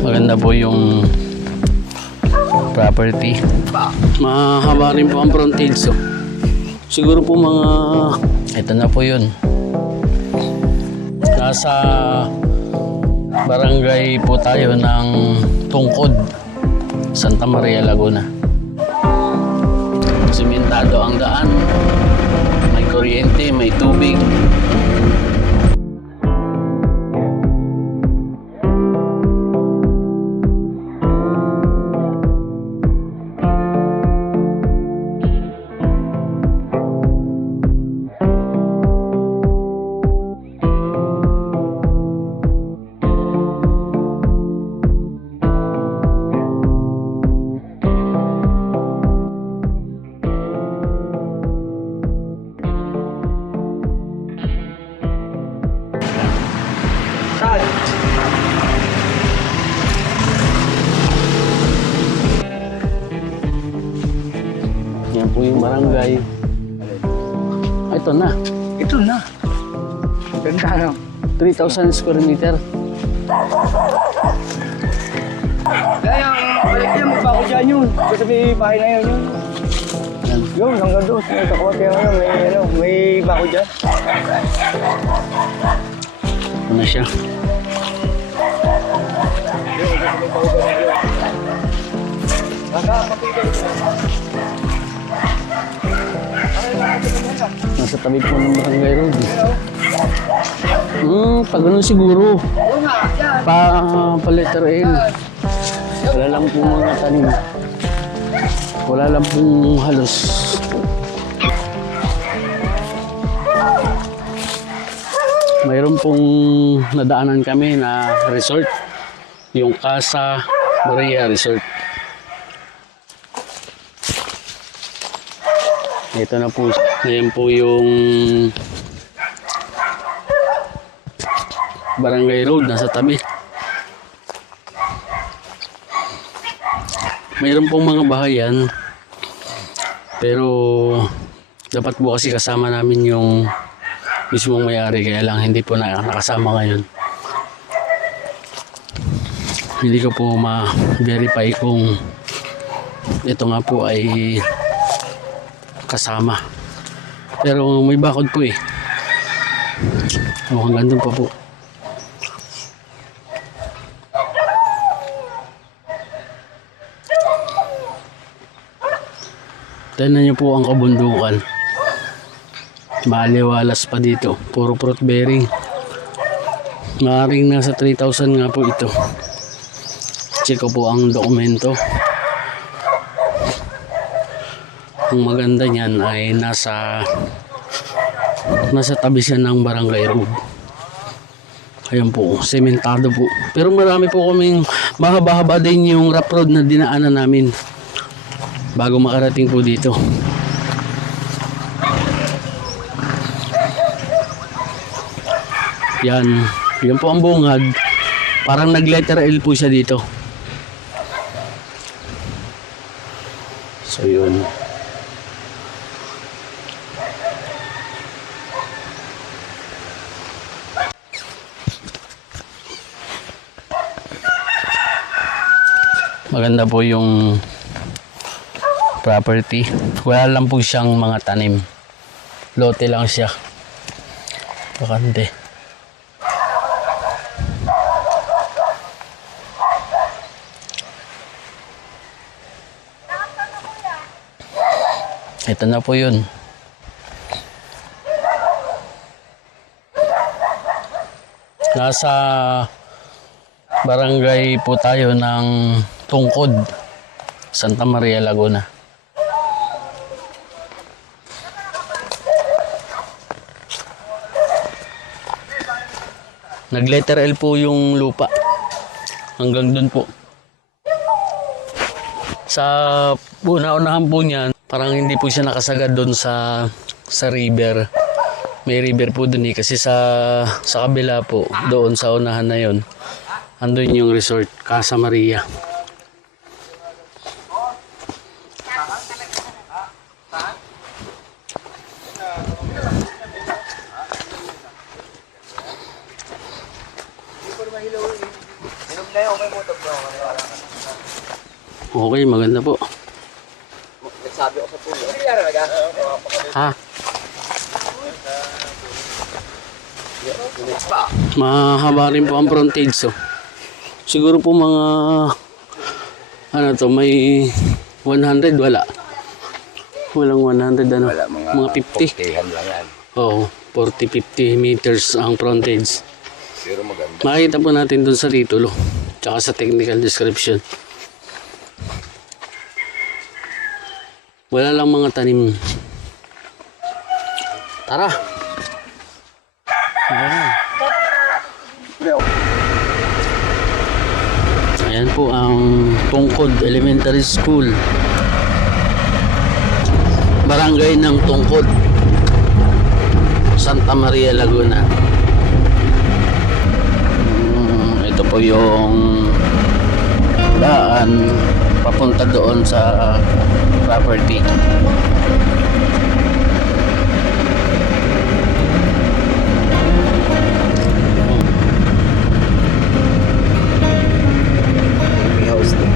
Maganda po yung property. Mahaba rin po ang frontage. So, siguro po mga ito na po yun. Nasa barangay po tayo ng Tungkod, Santa Maria, Laguna. Simentado ang daan. May kuryente, may tubig. Yan po yung barangay. Ito na. Ito na. Ganda na. 3,000 square meter. Kaya balik yan, magba ko dyan yun. Kasi may bahay na yun. Yan. Yun, hanggang doon. May kakamati yun. May bako dyan. Ito na siya. Nasa tabi po ng barangay road. Pag ganun siguro. Pa letter L. Wala lang pong mga tanim. Wala lang pong halos. Mayroon pong nadaanan kami na resort. Yung Casa Maria Resort. Ito na po. Ngayon po yung Barangay Road. Nasa tabi. Mayroon pong mga bahayan. Pero dapat po kasi kasama namin yung mismong may-ari. Kaya lang hindi po nakasama ngayon. Hindi ko po ma-verify kung ito nga po ay kasama. Pero may bakod po eh. Hanggang doon pa po. Tignan niyo po ang kabundukan. Maliwalas pa dito. Puro fruit bearing. Maaaring nasa 3,000 nga po ito. Check ko po ang dokumento. Ang maganda niyan ay nasa tabi siya ng Barangay Road. Ayan po, sementado po. Pero marami po kaming mahaba-haba din yung rough road na dinaanan namin bago makarating po dito. Yan po ang bungad. Parang nag-letter L po siya dito. So yun. Maganda po yung property. Wala lang po siyang mga tanim. Lote lang siya. Bakante. Ito na po yun. Nasa barangay po tayo ng Tungkod, Santa Maria, Laguna. Nag-letter L po yung lupa. Hanggang dun po. Sa una-unahan po niyan, parang hindi po siya nakasagad doon sa river. May river po doon eh. Kasi sa kabila po, doon sa unahan na yon, andun yung resort, Casa Maria. Hinom na yun, may motor. Okay, maganda po. Nagsabi ako sa pulo. Ha? Mahaba rin po ang frontage, oh. Siguro po mga ano to, may 100, wala. Walang 100, ano? Wala, mga 50. Tihan lang yan. Oo, 40-50 meters ang frontage. Pero maganda. Makikita po natin dun sa titulo, tsaka sa technical description. Wala lang mga tanim. Tara! Ayan po ang Tungkod Elementary School. Barangay ng Tungkod, Santa Maria, Laguna. Ito po yung daan papunta doon sa property. May house din.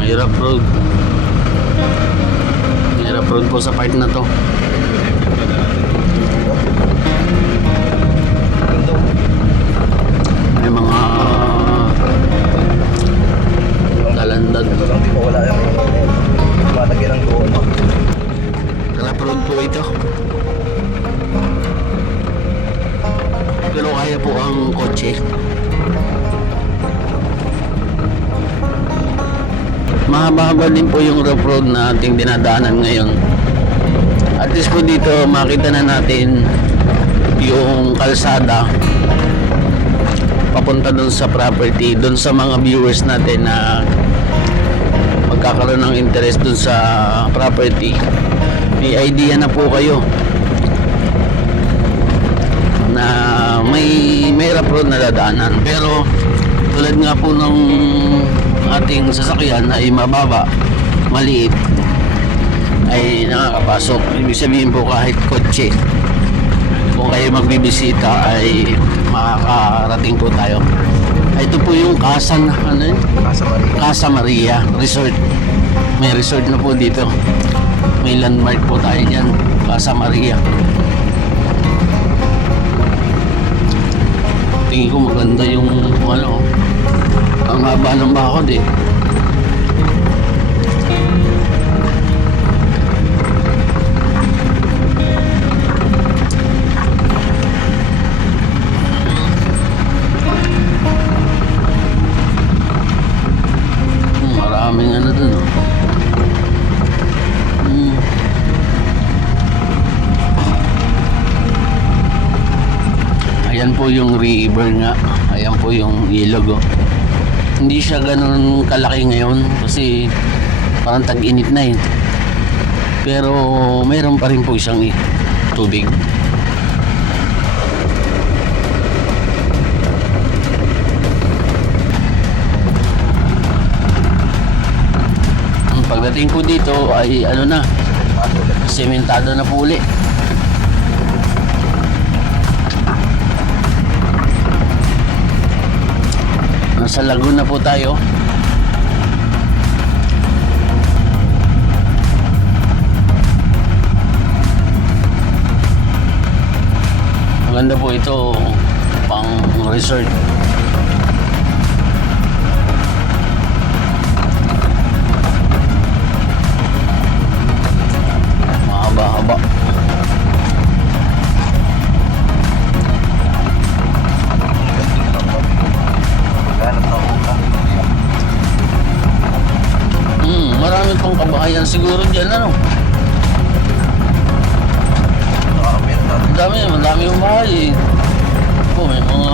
Mahirap road. Mahirap road po sa part na to. May mga dalandan. Ito lang, di ba wala yung malagyan ng doon. Hirap road po ito. Pero kaya po ang kotse. Mahaba-haba din po yung rough road na ating dinadaanan ngayon. At least po dito makita na natin yung kalsada papunta dun sa property, dun sa mga viewers natin na magkakaroon ng interest dun sa property. May idea na po kayo na may rough road na dadaanan, pero tulad nga po ng ating sasakyan ay mababa, maliit, ay nakakapasok. Ibig sabihin po kahit kotse, kung kayo magbibisita ay makakarating po tayo. Ito po yung Casa Maria Resort. May resort na po dito. May landmark po tayo dyan, Casa Maria. Tingin ko maganda yung ano, ang haba ng bakod eh. Maraming ano dun, oh. Ayan po yung river nga. Ayan po yung ilog, oh. Hindi siya ganun kalaki ngayon kasi parang tag-init na eh. Pero mayroon pa rin po siyang tubig. Pagdating po dito ay ano na, sementado na po uli. Nasa Laguna po tayo. Maganda po ito, pang resort. Mahaba-haba. Marami pang kabahayan siguro dyan, ano? Madami yung bahay eh. Oh, may mga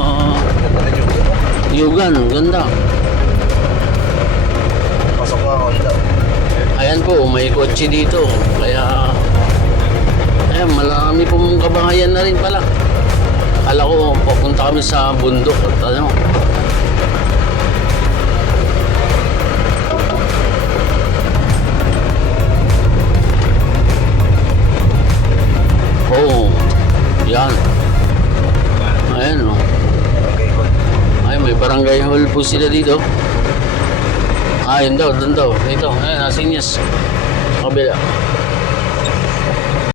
yugan, ganda. Pasok nga ako dito. Ayan po, may kotse dito. Kaya, ayan, marami pong kabahayan na rin pala. Akala ko, papunta kami sa bundok at ano. Oh, yan. barangay hall po sila dito. Ah, yun daw, doon daw. Dito, ayun, nasinyas. Kabila.